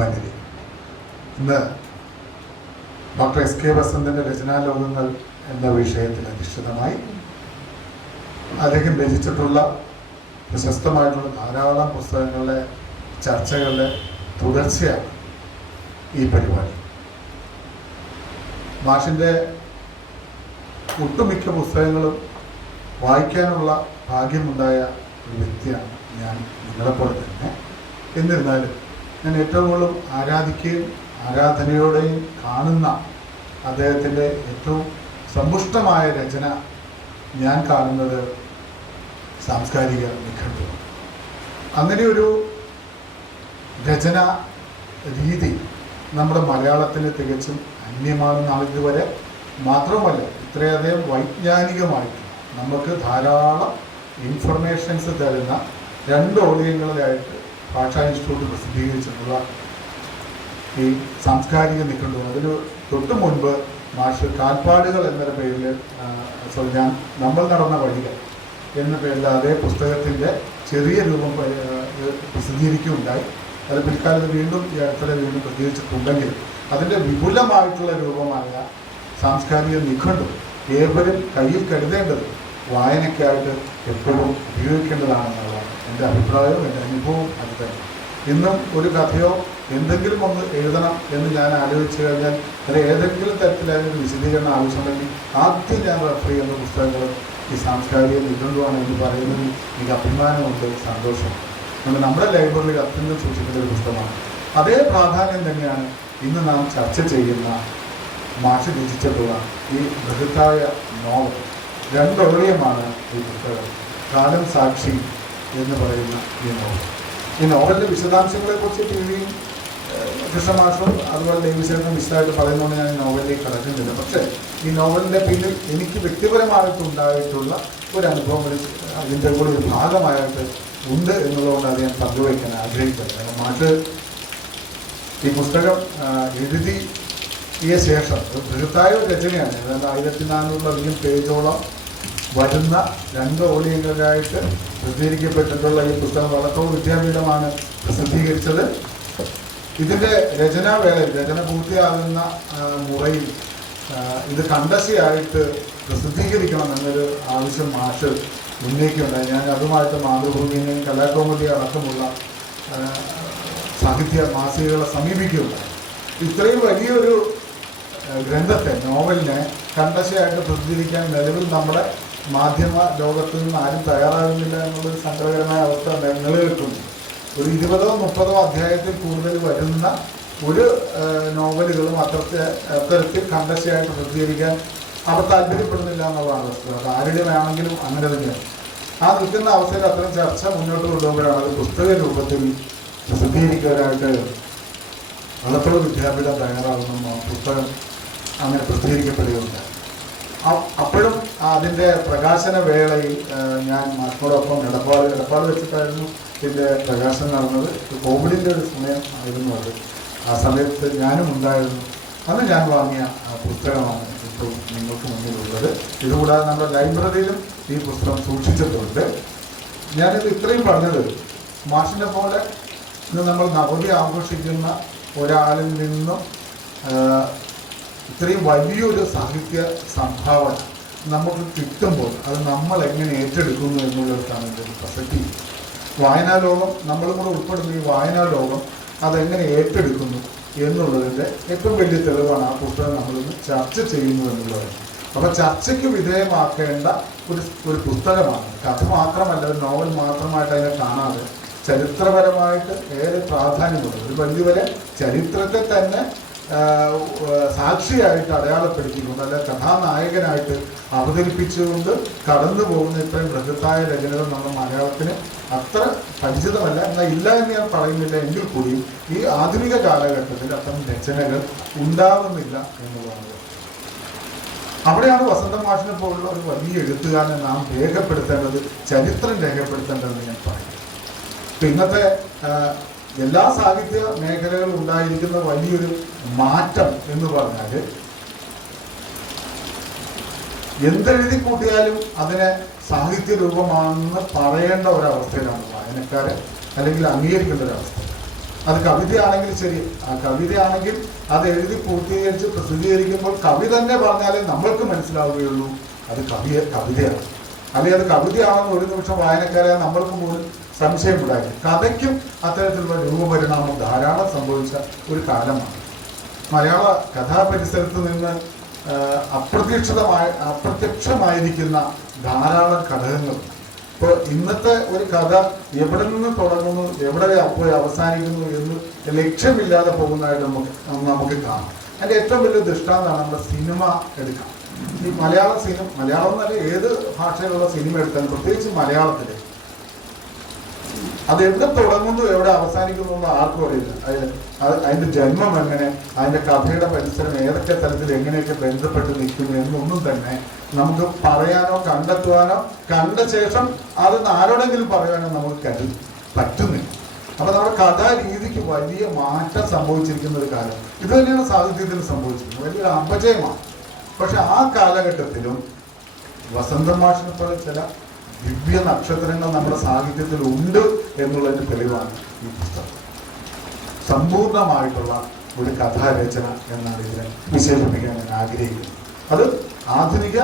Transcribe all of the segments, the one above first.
ബഹുമാന്യരെ, ഇന്ന് doctor S K വസന്തൻ്റെ രചനാലോകങ്ങൾ എന്ന വിഷയത്തിൽ അധിഷ്ഠിതമായി അദ്ദേഹം രചിച്ചിട്ടുള്ള പ്രശസ്തമായിട്ടുള്ള ധാരാളം പുസ്തകങ്ങളുടെ ചർച്ചകളുടെ തുടർച്ചയാണ് ഈ പരിപാടി. മാഷിൻ്റെ ഒട്ടുമിക്ക പുസ്തകങ്ങളും വായിക്കാനുള്ള ഭാഗ്യമുണ്ടായ ഒരു വ്യക്തിയാണ് ഞാൻ, നിങ്ങളെപ്പോലെ തന്നെ. എന്നിരുന്നാലും ഞാൻ ഏറ്റവും കൂടുതൽ ആരാധിക്കുകയും ആരാധനയോടെയും കാണുന്ന അദ്ദേഹത്തിൻ്റെ ഏറ്റവും സമ്പുഷ്ടമായ രചന ഞാൻ കാണുന്നത് സാംസ്കാരിക നിഘണ്ടുവാണ്. അങ്ങനെ ഒരു രചന രീതി നമ്മുടെ മലയാളത്തിന് തികച്ചും അന്യമാണെന്നാണ് ഇതുവരെ. മാത്രമല്ല, ഇത്രയധികം വൈജ്ഞാനികമായിട്ട് നമുക്ക് ധാരാളം ഇൻഫർമേഷൻസ് തരുന്ന 2 ഓഡിയോകളിലായിട്ട് ഭാഷാ ഇൻസ്റ്റിറ്റ്യൂട്ട് പ്രസിദ്ധീകരിച്ചിട്ടുള്ള ഈ സാംസ്കാരിക നിഘണ്ടുവാണ്. അതിന് തൊട്ട് മുൻപ് മാഷ് കാൽപ്പാടുകൾ എന്ന പേരിൽ നമ്മൾ നടന്ന വഴികൾ എന്ന പേരിൽ അതേ പുസ്തകത്തിൻ്റെ ചെറിയ രൂപം പ്രസിദ്ധീകരിക്കുകയുണ്ടായി. അത് പിൽക്കാലത്ത് വീണ്ടും പ്രസിദ്ധീകരിച്ചിട്ടുണ്ടെങ്കിലും അതിൻ്റെ വിപുലമായിട്ടുള്ള രൂപമായ സാംസ്കാരിക നിഘണ്ടു ഏവരും കയ്യിൽ കരുതേണ്ടത്, വായനയ്ക്കായിട്ട് എപ്പോഴും ഉപയോഗിക്കേണ്ടതാണെന്നുള്ളതാണ് എൻ്റെ അഭിപ്രായവും എൻ്റെ അനുഭവവും അത് തന്നെ. ഇന്നും ഒരു കഥയോ എന്തെങ്കിലും ഒന്ന് എഴുതണം എന്ന് ഞാൻ ആലോചിച്ചു കഴിഞ്ഞാൽ അത് ഏതെങ്കിലും തരത്തിലായൊരു വിശദീകരണം ആവശ്യമുണ്ടെങ്കിൽ ആദ്യം ഞാൻ റെഫർ ചെയ്യുന്ന പുസ്തകങ്ങൾ ഈ സാംസ്കാരിക നിഘണ്ടുവാണ് എന്ന് പറയുന്നതിൽ എനിക്ക് അഭിമാനമുണ്ട്, സന്തോഷമുണ്ട്. അതുകൊണ്ട് നമ്മുടെ ലൈബ്രറിയിൽ അത്യന്തം സൂക്ഷിക്കേണ്ട ഒരു പുസ്തകമാണ്. അതേ പ്രാധാന്യം തന്നെയാണ് ഇന്ന് നാം ചർച്ച ചെയ്യുന്ന മാഷ് രചിച്ചിട്ടുള്ള ഈ ബൃഹത്തായ നോവൽ. 2 ഓഡിയമാണ് ഈ പുസ്തകം. കാലം സാക്ഷി എന്ന് പറയുന്ന ഈ നോവലിൻ്റെ വിശദാംശങ്ങളെക്കുറിച്ച് ടിവിയും കൃഷ്ണമാഷും അതുപോലെ ഡേവിസേനും വിശദമായിട്ട് പറയുന്നതുകൊണ്ട് ഞാൻ ഈ നോവലിലേക്ക് കടക്കുന്നില്ല. പക്ഷേ ഈ നോവലിൻ്റെ പിന്നിൽ എനിക്ക് വ്യക്തിപരമായിട്ടുണ്ടായിട്ടുള്ള ഒരു അനുഭവം അതിൻ്റെ കൂടെ ഒരു ഭാഗമായിട്ട് ഉണ്ട് എന്നുള്ളതുകൊണ്ട് അത് ഞാൻ പങ്കുവയ്ക്കാൻ ആഗ്രഹിക്കുന്നത്. കാരണം മാഷ് ഈ പുസ്തകം എഴുതിയ ശേഷം ഒരു ബൃഹത്തായ ഒരു രചനയാണ്. ഏതാണ്ട് 1400 പേജോളം വരുന്ന 2 ഓഡിയോകളിലായിട്ട് പ്രസിദ്ധീകരിക്കപ്പെട്ടിട്ടുള്ള ഈ പുസ്തകം വള്ളത്തോൾ വിദ്യാപീഠമാണ് പ്രസിദ്ധീകരിച്ചത്. ഇതിൻ്റെ രചന പൂർത്തിയാകുന്ന മുറയിൽ ഇത് കണ്ടശയായിട്ട് പ്രസിദ്ധീകരിക്കണം എന്നൊരു ആവശ്യം മാഷ് ഉന്നയിക്കുകയുണ്ടായി. ഞാൻ അതുമായിട്ട് മാതൃഭൂമിയെയും കലാകൗമുദി അടക്കമുള്ള സാഹിത്യ മാസികകളെ സമീപിക്കുകയുണ്ടായി. ഇത്രയും വലിയൊരു ഗ്രന്ഥത്തെ, നോവലിനെ കണ്ടശയായിട്ട് പ്രസിദ്ധീകരിക്കാൻ നിലവിൽ നമ്മുടെ മാധ്യമ ലോകത്ത് നിന്ന് ആരും തയ്യാറാകുന്നില്ല എന്നുള്ളൊരു സങ്കടകരമായ അവസ്ഥ നിലനിൽക്കുന്നു. ഒരു 20-30 അധ്യായത്തിൽ കൂടുതൽ വരുന്ന ഒരു നോവലുകളും അത്തരത്തിൽ കണ്ടശയായിട്ട് പ്രസിദ്ധീകരിക്കാൻ അവർ താല്പര്യപ്പെടുന്നില്ല എന്നുള്ളതാണ് വസ്തുത. അത് ആരുടെ വേണമെങ്കിലും അങ്ങനെ തന്നെയാണ്. ആ നിൽക്കുന്ന അവസ്ഥയിൽ അത്തരം ചർച്ച മുന്നോട്ട് കൊണ്ടുപോകുമ്പോഴാണ് അത് പുസ്തക രൂപത്തിൽ പ്രസിദ്ധീകരിക്കാനായിട്ട് വള്ളത്തോൾ വിദ്യാപീഠം തയ്യാറാകുന്ന പുസ്തകം അങ്ങനെ പ്രസിദ്ധീകരിക്കപ്പെടുകയുണ്ട്. അപ്പോഴും അതിൻ്റെ പ്രകാശന വേളയിൽ ഞാൻ മാഷിനോടൊപ്പം എടപ്പാട് വെച്ചിട്ടായിരുന്നു ഇതിൻ്റെ പ്രകാശനം നടന്നത്. കോവിഡിൻ്റെ ഒരു സമയം ആയിരുന്നു അത്. ആ സമയത്ത് ഞാനും ഉണ്ടായിരുന്നു. അന്ന് ഞാൻ വാങ്ങിയ പുസ്തകമാണ് ഇപ്പോൾ നിങ്ങൾക്ക് മുന്നിലുള്ളത്. ഇതുകൂടാതെ നമ്മുടെ ലൈബ്രറിയിലും ഈ പുസ്തകം സൂക്ഷിച്ചിട്ടുണ്ട്. ഞാനിത് ഇത്രയും പറഞ്ഞത്, മാഷിനെ പോലെ ഇന്ന് നമ്മൾ നവതി ആഘോഷിക്കുന്ന ഒരാളിൽ നിന്നും ഇത്രയും വലിയൊരു സാഹിത്യ സംഭാവന നമുക്ക് കിട്ടുമ്പോൾ അത് നമ്മൾ എങ്ങനെ ഏറ്റെടുക്കുന്നു എന്നുള്ളതാണ് ഇതിൻ്റെ ഒരു പ്രസക്തി. വായനാലോകം, നമ്മളും കൂടെ ഉൾപ്പെടുന്ന ഈ വായനാലോകം അതെങ്ങനെ ഏറ്റെടുക്കുന്നു എന്നുള്ളതിൻ്റെ ഏറ്റവും വലിയ തെളിവാണ് ആ പുസ്തകം നമ്മളിന്ന് ചർച്ച ചെയ്യുന്നു എന്നുള്ളത്. അപ്പോൾ ചർച്ചയ്ക്ക് വിധേയമാക്കേണ്ട ഒരു പുസ്തകമാണ്. കഥ മാത്രമല്ല, ഒരു നോവൽ മാത്രമായിട്ട് അതിനെ കാണാതെ ചരിത്രപരമായിട്ട് ഏറെ പ്രാധാന്യമുണ്ട്. ഒരു പരിധിവരെ ചരിത്രത്തെ തന്നെ സാക്ഷിയായിട്ട് അടയാളപ്പെടുത്തിക്കൊണ്ട്, അല്ലെ കഥാനായകനായിട്ട് അവതരിപ്പിച്ചുകൊണ്ട് കടന്നു പോകുന്ന ഇത്രയും ബൃഹത്തായ രചനകൾ നമ്മുടെ മലയാളത്തിന് അത്ര പരിചിതമല്ല. എന്നാൽ ഇല്ല എന്ന് ഞാൻ പറയുന്നില്ല എങ്കിൽ കൂടിയും ഈ ആധുനിക കാലഘട്ടത്തിൽ അത്തരം രചനകൾ ഉണ്ടാവുന്നില്ല എന്നുള്ളതാണ്. അവിടെയാണ് വസന്തൻ മാഷിനെ പോലുള്ള ഒരു വലിയ എഴുത്തുകാരനെ നാം രേഖപ്പെടുത്തേണ്ടത്, ചരിത്രം രേഖപ്പെടുത്തേണ്ടതെന്ന് ഞാൻ പറയും. ഇപ്പം ഇന്നത്തെ എല്ലാ സാഹിത്യ മേഖലകളും ഉണ്ടായിരിക്കുന്ന വലിയൊരു മാറ്റം എന്ന് പറഞ്ഞാൽ എന്തെഴുതി കൂട്ടിയാലും അതിനെ സാഹിത്യ രൂപമാണെന്ന് പറയേണ്ട ഒരവസ്ഥയിലാണ് വായനക്കാരെ, അല്ലെങ്കിൽ അംഗീകരിക്കേണ്ട ഒരവസ്ഥ. അത് കവിതയാണെങ്കിൽ ശരി, ആ കവിതയാണെങ്കിൽ അത് എഴുതി പൂർത്തീകരിച്ച് പ്രസിദ്ധീകരിക്കുമ്പോൾ കവി തന്നെ പറഞ്ഞാലേ നമ്മൾക്ക് മനസ്സിലാവുകയുള്ളൂ അത് കവിതയാണ്. അല്ലെങ്കിൽ അത് കവിതയാണെന്ന് ഒരു നിമിഷം വായനക്കാരെ നമ്മൾക്ക് പോലും സംശയമുണ്ടായി. കഥയ്ക്കും അത്തരത്തിലുള്ള രൂപപരിണാമം ധാരാളം സംഭവിച്ച ഒരു കാലമാണ്. മലയാള കഥാപരിസരത്ത് നിന്ന് അപ്രത്യക്ഷമായിരിക്കുന്ന ധാരാളം ഘടകങ്ങൾ. ഇപ്പോൾ ഇന്നത്തെ ഒരു കഥ എവിടെ നിന്ന് തുടങ്ങുന്നു, എവിടെ പോയി അവസാനിക്കുന്നു എന്ന് ലക്ഷ്യമില്ലാതെ പോകുന്നതായിട്ട് നമുക്ക് കാണാം. അതിൻ്റെ ഏറ്റവും വലിയ ദൃഷ്ടാന്തമാണ് നമ്മുടെ സിനിമ എടുക്കാം. ഈ മലയാളം എന്നല്ല ഏത് ഭാഷയിലുള്ള സിനിമ എടുത്താലും പ്രത്യേകിച്ച് മലയാളത്തിൽ അത് എവിടെ തുടങ്ങുന്നു എവിടെ അവസാനിക്കുന്നു എന്ന് ആർക്കും അറിയില്ല. അതിന്റെ ജന്മം എങ്ങനെ, അതിന്റെ കഥയുടെ പരിസരം ഏതൊക്കെ തലത്തിൽ എങ്ങനെയൊക്കെ ബന്ധപ്പെട്ട് നിൽക്കുന്നു എന്നൊന്നും തന്നെ നമുക്ക് പറയാനോ കണ്ടെത്തുവാനോ കണ്ട ശേഷം അത് ആരോടെങ്കിലും പറയാനോ നമുക്ക് പറ്റുന്നില്ല. അപ്പൊ നമ്മുടെ കഥാരീതിക്ക് വലിയ മാറ്റം സംഭവിച്ചിരിക്കുന്ന ഒരു കാലം. ഇത് തന്നെയാണ് സാഹിത്യത്തിൽ സംഭവിച്ചിരിക്കുന്നത്. വലിയൊരു അപജയമാണ്. പക്ഷെ ആ കാലഘട്ടത്തിലും വസന്തൻ മാഷിനെ പോലെ ചില ദിവ്യ നക്ഷത്രങ്ങൾ നമ്മുടെ സാഹിത്യത്തിൽ ഉണ്ട് എന്നുള്ളതിന്റെ തെളിവാണ് ഈ പുസ്തകം. സമ്പൂർണമായിട്ടുള്ള ഒരു കഥാരചന എന്നാണ് ഇതിനെ വിശേഷിപ്പിക്കാൻ ഞാൻ ആഗ്രഹിക്കുന്നത്. അത് ആധുനിക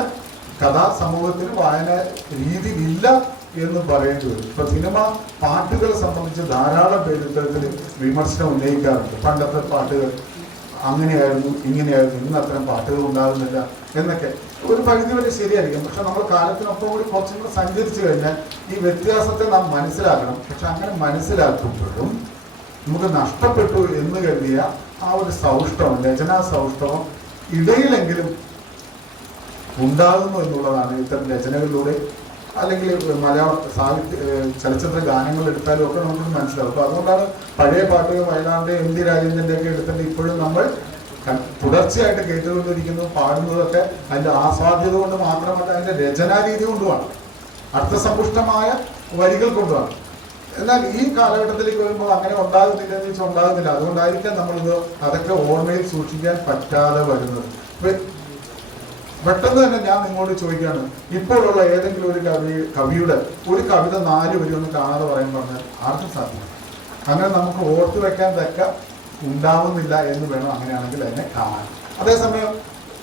കഥാസമൂഹത്തിന് വായന രീതിയിലില്ല എന്ന് പറയേണ്ടി വരും. ഇപ്പൊ സിനിമ പാട്ടുകളെ സംബന്ധിച്ച് ധാരാളം പേര് ഇത്തരത്തിൽ വിമർശനം ഉന്നയിക്കാറുണ്ട്. പണ്ടത്തെ പാട്ടുകൾ അങ്ങനെയായിരുന്നു, ഇങ്ങനെയായിരുന്നു, ഇന്ന് അത്തരം പാട്ടുകൾ ഉണ്ടാകുന്നില്ല എന്നൊക്കെ ഒരു പരിധി വരെ ശരിയായിരിക്കും. പക്ഷെ നമ്മൾ കാലത്തിനൊപ്പം കൂടി കുറച്ചും കൂടി സഞ്ചരിച്ചു കഴിഞ്ഞാൽ ഈ വ്യത്യാസത്തെ നാം മനസ്സിലാക്കണം. പക്ഷെ അങ്ങനെ മനസ്സിലാക്കുമ്പോഴും നമുക്ക് നഷ്ടപ്പെട്ടു എന്ന് കരുതിയ ആ ഒരു സൗഷ്ഠവം, രചനാ സൗഷ്ഠവം ഇടയിലെങ്കിലും ഉണ്ടാകുന്നു എന്നുള്ളതാണ് ഇത്തരം രചനകളിലൂടെ അല്ലെങ്കിൽ മലയാള ചലച്ചിത്ര ഗാനങ്ങൾ എടുത്താലും ഒക്കെ നമുക്ക് മനസ്സിലാവും. അപ്പൊ അതുകൊണ്ടാണ് പഴയ പാട്ടുകൾ വയലാറിന്റെ എം ഡി രാജേന്ദ്രന്റെ ഒക്കെ എടുത്തിട്ട് ഇപ്പോഴും നമ്മൾ തുടർച്ചയായിട്ട് കേട്ടുകൊണ്ടിരിക്കുന്നു. പാടുന്നതൊക്കെ അതിന്റെ ആസ്വാദ്യത കൊണ്ട് മാത്രമല്ല, അതിന്റെ രചനാരീതി കൊണ്ടുമാണ്, അർത്ഥസമ്പുഷ്ടമായ വരികൾ കൊണ്ടുമാണ്. എന്നാൽ ഈ കാലഘട്ടത്തിലേക്ക് വരുമ്പോൾ അങ്ങനെ ഉണ്ടാകുന്നില്ല എന്ന് വെച്ചാൽ ഉണ്ടാകുന്നില്ല. അതുകൊണ്ടായിരിക്കാം നമ്മളിത് അതൊക്കെ ഓർമ്മയിൽ സൂക്ഷിക്കാൻ പറ്റാതെ വരുന്നത്. പെട്ടെന്ന് തന്നെ ഞാൻ നിങ്ങളോട് ചോദിക്കുകയാണ്, ഇപ്പോഴുള്ള ഏതെങ്കിലും ഒരു കവിയുടെ ഒരു കവിത 4 വരി ഒന്ന് കാണാതെ പറയാൻ പറഞ്ഞാൽ ആർക്കും സാധ്യമല്ല. അങ്ങനെ നമുക്ക് ഓർത്തു വെക്കാൻ തക്ക ഉണ്ടാവുന്നില്ല എന്ന് വേണം അങ്ങനെയാണെങ്കിൽ അതിനെ കാണാൻ. അതേസമയം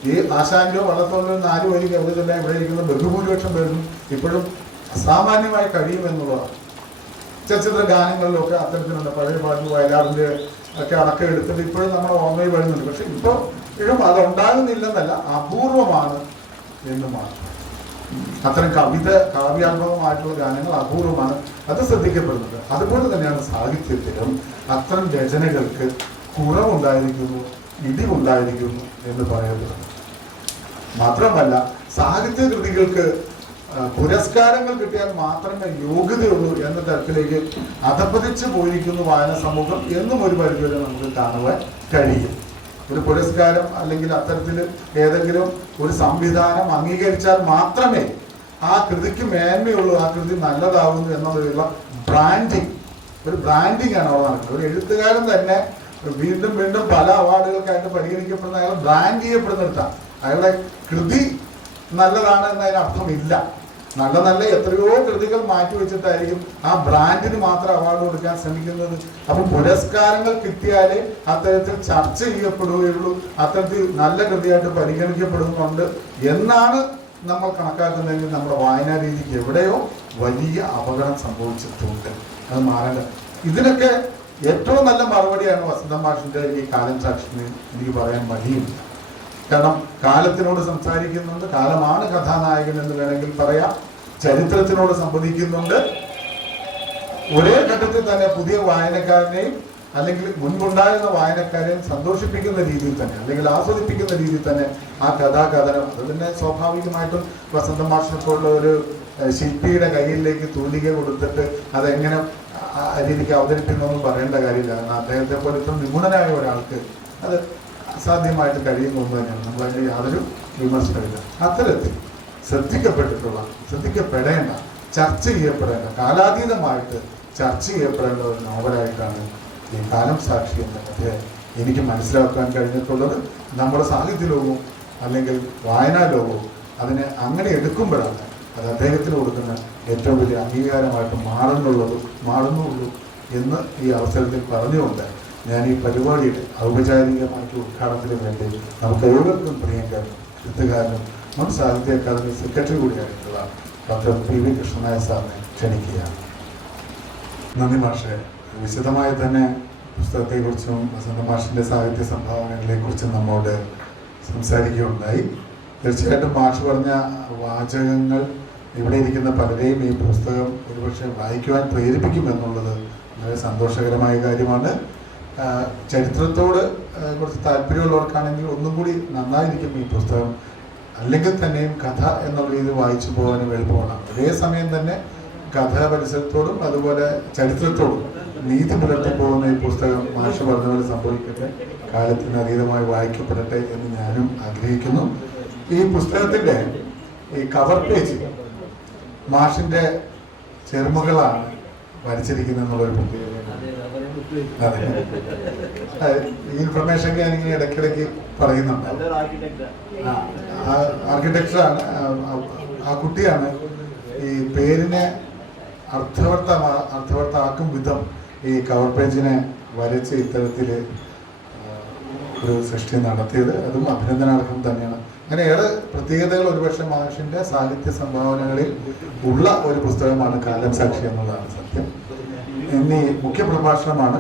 ഈ ആശാന്റെയോ വള്ളത്തോളിലോ 4 വരി കവിത ചൊല്ലാൻ ഇവിടെ ഇരിക്കുന്ന ബഹുഭൂരിപക്ഷം പേരും ഇപ്പോഴും അസാമാന്യമായി കഴിയുമെന്നുള്ളതാണ്. ചലച്ചിത്ര ഗാനങ്ങളിലൊക്കെ അത്തരത്തിലുള്ള പഴയ പാട്ട് വയലാറിന്റെ ഒക്കെ അടക്കം എടുത്തിട്ട് ഇപ്പോഴും നമ്മുടെ ഓർമ്മയിൽ വരുന്നുണ്ട്. പക്ഷെ ഇപ്പോഴും അതുണ്ടാകുന്നില്ലെന്നല്ല, അപൂർവമാണ് എന്ന് മാത്രം. അത്തരം കാവ്യാത്മകമായിട്ടുള്ള ഗാനങ്ങൾ അപൂർവമാണ്, അത് ശ്രദ്ധിക്കപ്പെടുന്നുണ്ട്. അതുപോലെ തന്നെയാണ് സാഹിത്യത്തിലും അത്തരം രചനകൾക്ക് കുറവുണ്ടായിരിക്കുന്നു, ഇടിവുണ്ടായിരിക്കുന്നു എന്ന് പറയപ്പെടുന്നു. മാത്രമല്ല സാഹിത്യ കൃതികൾക്ക് പുരസ്കാരങ്ങൾ കിട്ടിയാൽ മാത്രമേ യോഗ്യതയുള്ളൂ എന്ന തരത്തിലേക്ക് അധപ്പതിച്ചു പോയിരിക്കുന്നു വായന സമൂഹം എന്നും ഒരു പരിധിവരെ നമുക്ക് കാണുവാൻ കഴിയും. ഒരു പുരസ്കാരം അല്ലെങ്കിൽ അത്തരത്തിൽ ഏതെങ്കിലും ഒരു സംവിധാനം അംഗീകരിച്ചാൽ മാത്രമേ ആ കൃതിക്ക് മേന്മയുള്ളൂ, ആ കൃതി നല്ലതാകുന്നു എന്നുള്ളതിലുള്ള ഒരു ബ്രാൻഡിങ് ആണ് അവിടെ നടക്കുന്നത്. ഒരു എഴുത്തുകാരൻ തന്നെ വീണ്ടും വീണ്ടും പല അവാർഡുകൾക്കായിട്ട് പരിഗണിക്കപ്പെടുന്ന അയാൾ ബ്രാൻഡ് ചെയ്യപ്പെടുന്നിടത്താണ്. അയാളുടെ കൃതി നല്ലതാണ് എന്നതിനർത്ഥമില്ല. നല്ല എത്രയോ കൃതികൾ മാറ്റി വെച്ചിട്ടായിരിക്കും ആ ബ്രാൻഡിന് മാത്രം അവാർഡ് കൊടുക്കാൻ ശ്രമിക്കുന്നത്. അപ്പൊ പുരസ്കാരങ്ങൾ കിട്ടിയാലേ അത്തരത്തിൽ ചർച്ച ചെയ്യപ്പെടുകയുള്ളൂ, അത്തരത്തിൽ നല്ല കൃതിയായിട്ട് പരിഗണിക്കപ്പെടുന്നുണ്ട് എന്നാണ് നമ്മൾ കണക്കാക്കുന്നതെങ്കിൽ നമ്മുടെ വായനാ രീതിക്ക് എവിടെയോ വലിയ അപകടം സംഭവിച്ചിട്ടുണ്ട്. അത് മാറേണ്ട. ഇതിനൊക്കെ ഏറ്റവും നല്ല മറുപടിയാണ് വസന്തൻ മാഷിന്റെ ഈ കാലം സാക്ഷിന് എനിക്ക് പറയാൻ മടിയില്ല. കാരണം കാലത്തിനോട് സംസാരിക്കുന്നുണ്ട്, കാലമാണ് കഥാനായകൻ എന്ന് വേണമെങ്കിൽ പറയാം, ചരിത്രത്തിനോട് സംവദിക്കുന്നുണ്ട്. ഒരേ ഘട്ടത്തിൽ തന്നെ പുതിയ വായനക്കാരനെയും അല്ലെങ്കിൽ മുൻപുണ്ടായിരുന്ന വായനക്കാരെയും സന്തോഷിപ്പിക്കുന്ന രീതിയിൽ തന്നെ അല്ലെങ്കിൽ ആസ്വദിപ്പിക്കുന്ന രീതിയിൽ തന്നെ ആ കഥാകഥനം, അത് തന്നെ സ്വാഭാവികമായിട്ടും വസന്തൻ മാഷിനെ പോലുള്ള ഒരു ശില്പിയുടെ കയ്യിലേക്ക് തൂലിക കൊടുത്തിട്ട് അതെങ്ങനെ രീതിക്ക് അവതരിപ്പിക്കണമെന്ന് പറയേണ്ട കാര്യമില്ല. കാരണം അദ്ദേഹത്തെ പോലെ ഇത്ര നിപുണനായ ഒരാൾക്ക് അത് അസാധ്യമായിട്ട് കഴിയുന്ന ഒന്ന് തന്നെയാണ്. നമ്മളതിൻ്റെ യാതൊരു വിമർശനമില്ല. അത്തരത്തിൽ ശ്രദ്ധിക്കപ്പെടേണ്ട, ചർച്ച ചെയ്യപ്പെടേണ്ട, കാലാതീതമായിട്ട് ചർച്ച ചെയ്യപ്പെടേണ്ട ഒരു നോവലായിട്ടാണ് ഈ കാലം സാക്ഷി എന്ന കഥയെ എനിക്ക് മനസ്സിലാക്കാൻ കഴിഞ്ഞിട്ടുള്ളത്. നമ്മുടെ സാഹിത്യ ലോകവും അല്ലെങ്കിൽ വായനാ ലോകവും അതിനെ അങ്ങനെ എടുക്കുമ്പോഴാണ് അത് അദ്ദേഹത്തിന് കൊടുക്കുന്ന ഏറ്റവും വലിയ അംഗീകാരമായിട്ട് മാറുന്നുള്ളൂ എന്ന് ഈ അവസരത്തിൽ പറഞ്ഞുകൊണ്ട് ഞാൻ ഈ പരിപാടിയുടെ ഔപചാരികമായിട്ട് ഉദ്ഘാടനത്തിന് വേണ്ടി നമുക്ക് ഏവർക്കും പ്രിയങ്കരനും എഴുത്തുകാരനും മുൻ സാഹിത്യ അക്കാദമി സെക്രട്ടറി കൂടിയായിട്ടുള്ള ഡോക്ടർ PV കൃഷ്ണനായ സാറിനെ ക്ഷണിക്കുകയാണ്. നന്ദി മാഷെ. വിശദമായി തന്നെ പുസ്തകത്തെക്കുറിച്ചും വസന്ത മാഷിൻ്റെ സാഹിത്യ സംഭാവനകളെക്കുറിച്ചും നമ്മോട് സംസാരിക്കുകയുണ്ടായി. തീർച്ചയായിട്ടും മാഷ് പറഞ്ഞ വാചകങ്ങൾ ഇവിടെ ഇരിക്കുന്ന പലരെയും ഈ പുസ്തകം ഒരുപക്ഷെ വായിക്കുവാൻ പ്രേരിപ്പിക്കുമെന്നുള്ളത് വളരെ സന്തോഷകരമായ കാര്യമാണ്. ചരിത്രത്തോട് കുറച്ച് താല്പര്യമുള്ളവർക്കാണെങ്കിൽ ഒന്നും കൂടി നന്നായിരിക്കും ഈ പുസ്തകം. അല്ലെങ്കിൽ തന്നെയും കഥ എന്നുള്ള രീതിയിൽ വായിച്ചു പോകാനും എളുപ്പമാണ്. അതേ സമയം തന്നെ കഥാ പരിസരത്തോടും അതുപോലെ ചരിത്രത്തോടും നീതി പുലർത്തി പോകുന്ന ഈ പുസ്തകം മാഷ് പറഞ്ഞ പോലെ സംഭവിക്കട്ടെ, കാലത്തിന് അതീതമായി വായിക്കപ്പെടട്ടെ എന്ന് ഞാനും ആഗ്രഹിക്കുന്നു. ഈ പുസ്തകത്തിൻ്റെ ഈ കവർ പേജ് മാഷിൻ്റെ ചെറുമകളാണ് വരച്ചിരിക്കുന്നത് എന്നുള്ളൊരു പ്രത്യേകത. അതെ, ഈ ഇൻഫർമേഷൻ ഞാനിങ്ങനെ ഇടയ്ക്കിടയ്ക്ക് പറയുന്നുണ്ട്. ആർക്കിടെക്ചറാണ് ആ കുട്ടിയാണ് ഈ പേരിനെ അർത്ഥവത്താക്കും വിധം ഈ കവർ പേജിനെ വരച്ച് ഇത്തരത്തിൽ ഒരു സൃഷ്ടി നടത്തിയത്. അതും അഭിനന്ദനാർഹം തന്നെയാണ്. അങ്ങനെ ഏറെ പ്രത്യേകതകൾ ഒരുപക്ഷെ മാഷിൻ്റെ സാഹിത്യ സംഭാവനകളിൽ ഉള്ള ഒരു പുസ്തകമാണ് കാലം സാക്ഷി എന്നുള്ളതാണ് സത്യം. ഇനി മുഖ്യപ്രഭാഷണമാണ്.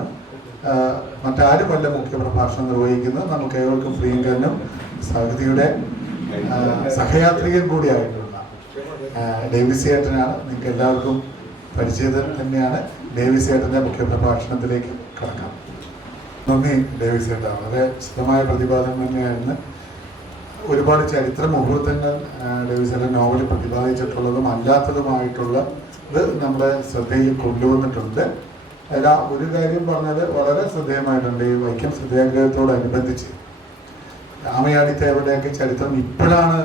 മറ്റാരുമല്ല മുഖ്യപ്രഭാഷണം നിർവഹിക്കുന്നത്. നമുക്ക് ഏവർക്കും പ്രിയങ്കരനും സാഹിതിയുടെ സഹയാത്രികൻ കൂടിയായിട്ടുള്ള ഡേവിസ് ഏട്ടനാണ്. നിങ്ങൾക്ക് എല്ലാവർക്കും പരിചിതൻ തന്നെയാണ്. ഡേവിസ് ഏട്ടൻ്റെ മുഖ്യപ്രഭാഷണത്തിലേക്ക് കടക്കാം. നന്ദി ഡേവിസ് ഏട്ട. വളരെ വിശദമായ പ്രതിപാദനം തന്നെയായിരുന്നു. ഒരുപാട് ചരിത്ര മുഹൂർത്തങ്ങൾ ഡേവിസ് ഏട്ടൻ നോവലിൽ പ്രതിപാദിച്ചിട്ടുള്ളതും അല്ലാത്തതുമായിട്ടുള്ളത് നമ്മുടെ ശ്രദ്ധയിൽ കൊണ്ടുവന്നിട്ടുണ്ട്. ഒരു കാര്യം പറഞ്ഞത് വളരെ ശ്രദ്ധേയമായിട്ടുണ്ട്. ഈ വൈക്കം സത്യാഗ്രഹത്തോടനുബന്ധിച്ച് രാമയാടിത്തേവരുടെയൊക്കെ ചരിത്രം ഇപ്പോഴാണ്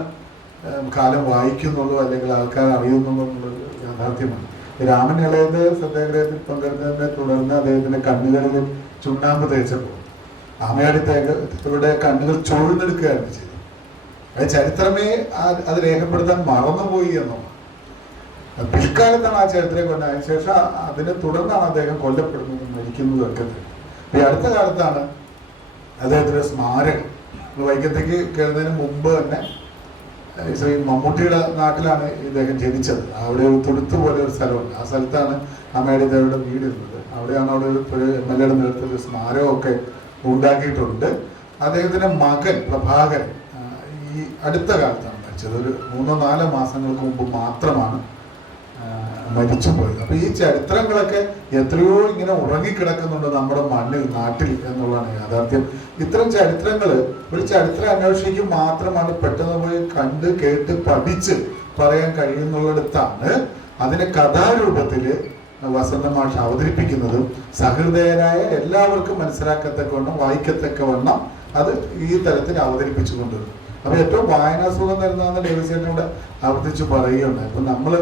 കാലം വായിക്കുന്നുള്ളൂ, അല്ലെങ്കിൽ ആൾക്കാർ അറിയുന്നുള്ളൂ എന്നുള്ളൊരു യാഥാർത്ഥ്യമാണ്. രാമൻ ഇളയത് സത്യാഗ്രഹത്തിൽ പങ്കെടുത്തതിനെ തുടർന്ന് അദ്ദേഹത്തിൻ്റെ കണ്ണുകളിൽ ചുണ്ണാമ്പ് തേച്ചപ്പോൾ രാമയാടിത്തേവരുടെ കണ്ണുകൾ ചുഴന്നെടുക്കുകയായിരുന്നു ചെയ്തത്. അത് ചരിത്രമേ അത് രേഖപ്പെടുത്താൻ മറന്നുപോയി എന്നുള്ളതാണ്. പിൽക്കാലത്താണ് ആ ചരിത്രം കൊണ്ടതിന് ശേഷം അതിനെ തുടർന്നാണ് അദ്ദേഹം കൊല്ലപ്പെടുന്നതും മരിക്കുന്നതും ഒക്കെ. ഈ അടുത്ത കാലത്താണ് അദ്ദേഹത്തിൻ്റെ സ്മാരകം വൈക്കത്തേക്ക് കയറുന്നതിന് മുമ്പ് തന്നെ ശ്രീ മമ്മൂട്ടിയുടെ നാട്ടിലാണ് ഇദ്ദേഹം ജനിച്ചത്. അവിടെ ഒരു തുടുത്ത് പോലെ ഒരു സ്ഥലമുണ്ട്. ആ സ്ഥലത്താണ് അമ്മയുടെ വീടിരുന്നത്. അവിടെയാണ് അവിടെ ഒരു MLA നേതൃത്വത്തിൽ സ്മാരകമൊക്കെ ഉണ്ടാക്കിയിട്ടുണ്ട്. അദ്ദേഹത്തിൻ്റെ മകൻ പ്രഭാകരൻ ഈ അടുത്ത കാലത്താണ് മരിച്ചത്. ഒരു 3-4 മാസങ്ങൾക്ക് മുമ്പ് മാത്രമാണ് മരിച്ചുപോയത്. അപ്പോൾ ഈ ചരിത്രങ്ങളൊക്കെ എത്രയോ ഇങ്ങനെ ഉറങ്ങിക്കിടക്കുന്നുണ്ട് നമ്മുടെ മണ്ണിൽ, നാട്ടിൽ എന്നുള്ളതാണ് യാഥാർത്ഥ്യം. ഇത്തരം ചരിത്രങ്ങൾ ഒരു ചരിത്ര അന്വേഷിക്കും മാത്രമാണ് പെട്ടെന്ന് പോയി കണ്ട് കേട്ട് പഠിച്ച് പറയാൻ കഴിയുന്നുള്ളിടത്താണ് അതിനെ കഥാരൂപത്തിൽ വസന്ത മാഷ് അവതരിപ്പിക്കുന്നതും സഹൃദയരായ എല്ലാവർക്കും മനസ്സിലാക്കത്തക്കവണ്ണം വായിക്കത്തക്കവണ്ണം അത് ഈ തരത്തിൽ അവതരിപ്പിച്ചു കൊണ്ടുവരും. അപ്പോൾ ഏറ്റവും വായനാസുഖം തരുന്നതെന്ന് ഡേവിസേട്ടനോട് ആവർത്തിച്ച് പറയുകയുണ്ടായി. അപ്പം നമ്മൾ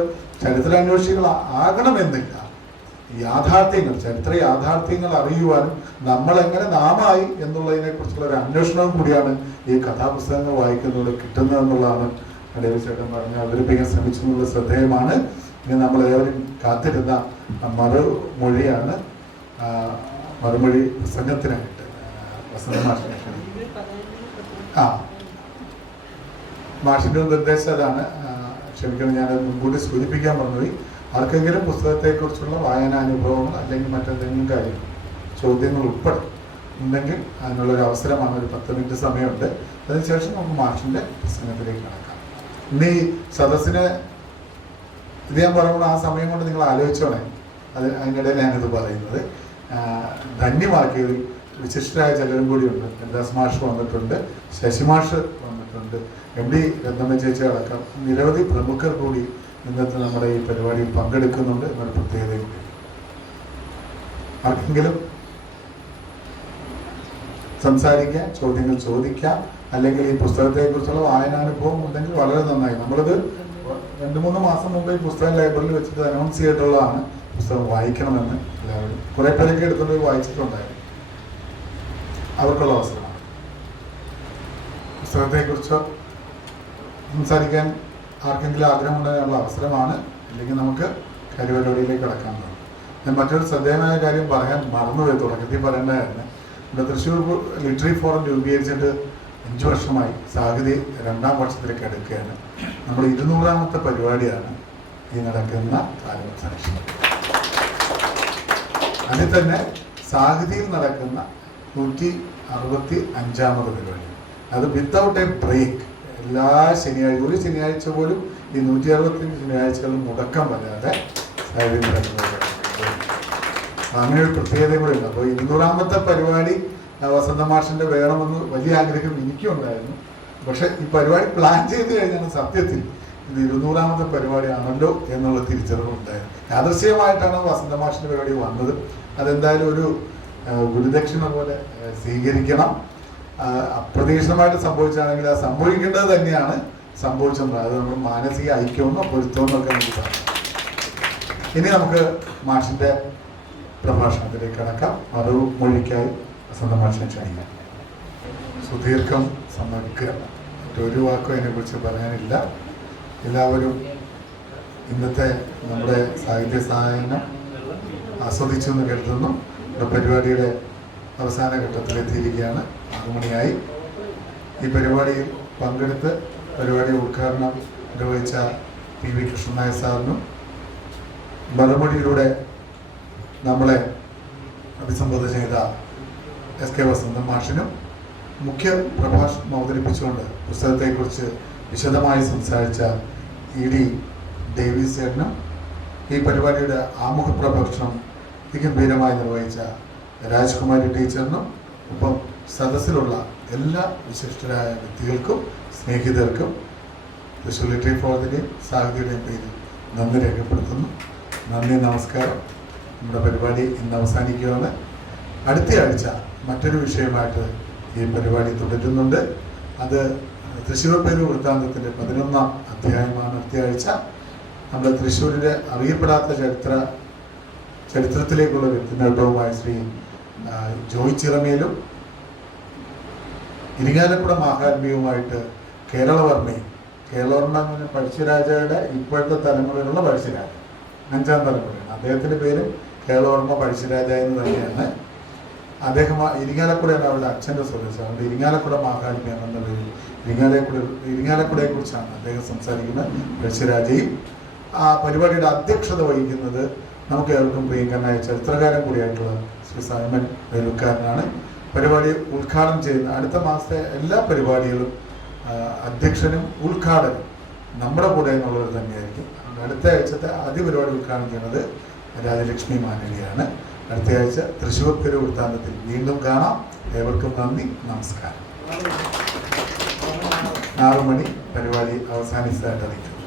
ചരിത്രാന്വേഷികൾ ആകണമെന്നില്ല. യാഥാർത്ഥ്യങ്ങൾ, ചരിത്ര യാഥാർത്ഥ്യങ്ങൾ അറിയുവാനും നമ്മളെങ്ങനെ നാമായി എന്നുള്ളതിനെ കുറിച്ചുള്ള ഒരു അന്വേഷണവും കൂടിയാണ് ഈ കഥാപുസ്തകങ്ങൾ വായിക്കുന്നതിലൂടെ കിട്ടുന്നതെന്നുള്ളതാണ് ഡേവിസേട്ടൻ പറഞ്ഞ് അവതരിപ്പിക്കാൻ ശ്രമിച്ചെന്നുള്ളത് ശ്രദ്ധേയമാണ്. ഇനി നമ്മളേവരും കാത്തിരുന്ന മറുമൊഴിയാണ്. മറുമൊഴി പ്രസംഗത്തിനായിട്ട് വസന്ത മാഷിനെ മാഷിൻ്റെ നിർദ്ദേശം അതാണ്. ക്ഷമിക്കണം, ഞാനത് മുൻകൂട്ടി സൂചിപ്പിക്കാൻ പറഞ്ഞുപോയി. ആർക്കെങ്കിലും പുസ്തകത്തെക്കുറിച്ചുള്ള വായനാനുഭവങ്ങൾ അല്ലെങ്കിൽ മറ്റെന്തെങ്കിലും കാര്യം ചോദ്യങ്ങൾ ഉൾപ്പെടെ ഉണ്ടെങ്കിൽ അതിനുള്ളൊരു അവസരമാണ്. ഒരു 10 മിനിറ്റ് സമയമുണ്ട്. അതിനുശേഷം നമുക്ക് മാഷിൻ്റെ പ്രസംഗത്തിലേക്ക് കടക്കാം. ഇന്ന് ഈ സദസ്സിന് ഇത് ഞാൻ പറയുമ്പോൾ ആ സമയം കൊണ്ട് നിങ്ങൾ ആലോചിച്ചോണേ. അതിനിടയിൽ ഞാനിത് പറയുന്നത് ധന്യമാക്കിയതിൽ വിശിഷ്ടരായ ചിലരും കൂടിയുണ്ട്. ദാസ് മാഷ് വന്നിട്ടുണ്ട്, ശശിമാഷ് വന്നിട്ടുണ്ട്, MD രത്നമ്മ ചേച്ചി അടക്കം നിരവധി പ്രമുഖർ കൂടി ഇന്നത്തെ നമ്മുടെ ഈ പരിപാടിയിൽ പങ്കെടുക്കുന്നുണ്ട് എന്നൊരു പ്രത്യേകതയും കൂടി. ആർക്കെങ്കിലും സംസാരിക്കാം, ചോദ്യങ്ങൾ ചോദിക്കാം, അല്ലെങ്കിൽ ഈ പുസ്തകത്തെക്കുറിച്ചുള്ള വായനാനുഭവം ഉണ്ടെങ്കിൽ വളരെ നന്നായി. നമ്മളിത് 2-3 മാസം മുമ്പ് ഈ പുസ്തകം ലൈബ്രറിയിൽ വെച്ചിട്ട് അനൗൺസ് ചെയ്തിട്ടുള്ളതാണ്. പുസ്തകം വായിക്കണമെന്ന് എല്ലാവരും കുറേ പേരൊക്കെ എടുത്തുകൊണ്ട് വായിച്ചിട്ടുണ്ടായിരുന്നു. അവർക്കുള്ള അവസരമാണ്. പുസ്തകത്തെക്കുറിച്ച് സംസാരിക്കാൻ ആർക്കെങ്കിലും ആഗ്രഹമുണ്ടാകാനുള്ള അവസരമാണ്. അല്ലെങ്കിൽ നമുക്ക് കാര്യപരിപാടിയിലേക്ക് കടക്കാവുന്നതാണ്. ഞാൻ മറ്റൊരു ശ്രദ്ധേയമായ കാര്യം പറയാൻ മറന്നുപോയി, തുടക്കത്തിൽ പറയേണ്ടതായിരുന്നു. ഇവിടെ തൃശ്ശൂർ ലിറ്റററി ഫോറം രൂപീകരിച്ചിട്ട് 5 വർഷമായി, സാഹിതി 2ാം വർഷത്തിലേക്ക് അടുക്കുകയാണ്. നമ്മൾ 200ാമത്തെ പരിപാടിയാണ് ഈ നടക്കുന്ന കാലവസാനം. അതിൽ തന്നെ സാഹിതിയിൽ നടക്കുന്ന 165ാമത് പരിപാടി. അത് വിത്തൗട്ട് എ ബ്രേക്ക് എല്ലാ ശനിയാഴ്ച, ഒരു ശനിയാഴ്ച പോലും ഈ 165 ശനിയാഴ്ചകളും മുടക്കം വരാതെ സാഹിതി നടക്കുന്ന അങ്ങനെ ഒരു പ്രത്യേകത കൂടെ ഉണ്ട്. അപ്പോൾ 200ാമത്തെ പരിപാടി വസന്ത മാഷിൻ്റെ വേണമെന്ന് വലിയ ആഗ്രഹം എനിക്കും ഉണ്ടായിരുന്നു. പക്ഷെ ഈ പരിപാടി പ്ലാൻ ചെയ്ത് കഴിഞ്ഞാണ് സത്യത്തിൽ ഇത് 200ാമത്തെ പരിപാടിയാണല്ലോ എന്നുള്ള തിരിച്ചറിവുണ്ടായിരുന്നു. യാദൃശ്ചികമായിട്ടാണ് വസന്ത മാഷിൻ്റെ പരിപാടി വന്നത്. അതെന്തായാലും ഒരു ഗുരുദക്ഷിണ പോലെ സ്വീകരിക്കണം. അപ്രതീക്ഷിതമായിട്ട് സംഭവിച്ചാണെങ്കിൽ അത് സംഭവിക്കേണ്ടത് തന്നെയാണ് സംഭവിച്ചത്. അത് നമ്മൾ മാനസിക ഐക്യമെന്നോ പൊരുത്തമെന്നോ ഒക്കെ നമുക്ക് പറയാം. ഇനി നമുക്ക് മാഷിൻ്റെ പ്രഭാഷണത്തിലേക്ക് കടക്കാം. മറുമൊഴിക്കായി വസന്ത മാഷിനെ ക്ഷണിക്കാം. സുദീർഘം സമഗ്രം മറ്റൊരു വാക്കും അതിനെക്കുറിച്ച് പറയാനില്ല. എല്ലാവരും ഇന്നത്തെ നമ്മുടെ സാഹിത്യ സായാഹ്നം ആസ്വദിച്ചു എന്ന് കരുതുന്നു. നമ്മുടെ പരിപാടിയുടെ അവസാന ഘട്ടത്തിലെത്തിയിരിക്കുകയാണ്. 6 മണിയായി. ഈ പരിപാടിയിൽ പങ്കെടുത്ത് പരിപാടി ഉദ്ഘാടനം നിർവഹിച്ച PV കൃഷ്ണൻ നായർ സാറിനും മറുമൊഴിയിലൂടെ നമ്മളെ അഭിസംബോധന ചെയ്ത SK വസന്ത മാഷിനും മുഖ്യ പ്രഭാഷണം അവതരിപ്പിച്ചുകൊണ്ട് പുസ്തകത്തെക്കുറിച്ച് വിശദമായി സംസാരിച്ച ED ഡേവിസ് ചേട്ടനും ഈ പരിപാടിയുടെ ആമുഖ പ്രഭാഷണം ഗംഭീരമായി നിർവഹിച്ച രാജ്കുമാരി ടീച്ചറിനും ഒപ്പം സദസ്സിലുള്ള എല്ലാ വിശിഷ്ടരായ വ്യക്തികൾക്കും സ്നേഹിതർക്കും തൃശ്ശൂർ ലിറ്റററി ഫോറത്തിൻ്റെയും സാഹിതിയുടെയും പേരിൽ നന്ദി രേഖപ്പെടുത്തുന്നു. നന്ദി, നമസ്കാരം. നമ്മുടെ പരിപാടി ഇന്ന് അവസാനിക്കുകയാണ്. അടുത്ത ആഴ്ച മറ്റൊരു വിഷയമായിട്ട് ഈ പരിപാടി തുടരുന്നുണ്ട്. അത് തൃശ്ശൂർ പേര് വൃത്താന്തത്തിൻ്റെ 11ാം അധ്യായമാണ്. അടുത്ത ആഴ്ച നമ്മുടെ തൃശ്ശൂരിൻ്റെ അറിയപ്പെടാത്ത ചരിത്രത്തിലേക്കുള്ള വ്യക്തിനേട്ടവുമായി ശ്രീ ജോയ് ചിറമേലും ഇരിങ്ങാലക്കുട മാഹാത്മ്യവുമായിട്ട് കേരളവർമ്മ പഴശ്ശിരാജയുടെ ഇപ്പോഴത്തെ തലമുറയിലുള്ള പഴശ്ശിരാജ 5ാം തലമുറയാണ്. അദ്ദേഹത്തിൻ്റെ പേര് കേരളവർമ്മ പഴശ്ശിരാജ എന്ന് തന്നെയാണ്. അദ്ദേഹം ഇരിങ്ങാലക്കുടയാണ് അവരുടെ അച്ഛൻ്റെ സ്വദേശം. അതുകൊണ്ട് ഇരിങ്ങാലക്കുട മാഹാത്മ്യം എന്ന പേരിൽ ഇരിങ്ങാലക്കുടയെക്കുറിച്ചാണ് അദ്ദേഹം സംസാരിക്കുന്നത്. പഴശ്ശിരാജയും ആ പരിപാടിയുടെ അധ്യക്ഷത വഹിക്കുന്നത് നമുക്ക് ഏവർക്കും പ്രിയങ്കരനായ ചരിത്രകാരൻ കൂടിയായിട്ടുള്ള ശ്രീ സൈമൺ വേലുക്കാരനാണ്. പരിപാടി ഉദ്ഘാടനം ചെയ്യുന്ന അടുത്ത മാസത്തെ എല്ലാ പരിപാടികളും അധ്യക്ഷനും ഉദ്ഘാടനം നമ്മുടെ കൂടെ എന്നുള്ളത് തന്നെയായിരിക്കും. അടുത്ത ആഴ്ചത്തെ ആദ്യ പരിപാടി ഉദ്ഘാടനം ചെയ്യുന്നത് രാജലക്ഷ്മി മാനവിയാണ്. അടുത്ത ആഴ്ച തൃശ്ശൂർ പേര് വൃത്താന്തത്തിൽ വീണ്ടും കാണാം. ഏവർക്കും നന്ദി, നമസ്കാരം. 6 മണി പരിപാടി അവസാനിച്ചതായിട്ട് അറിയിക്കുന്നു.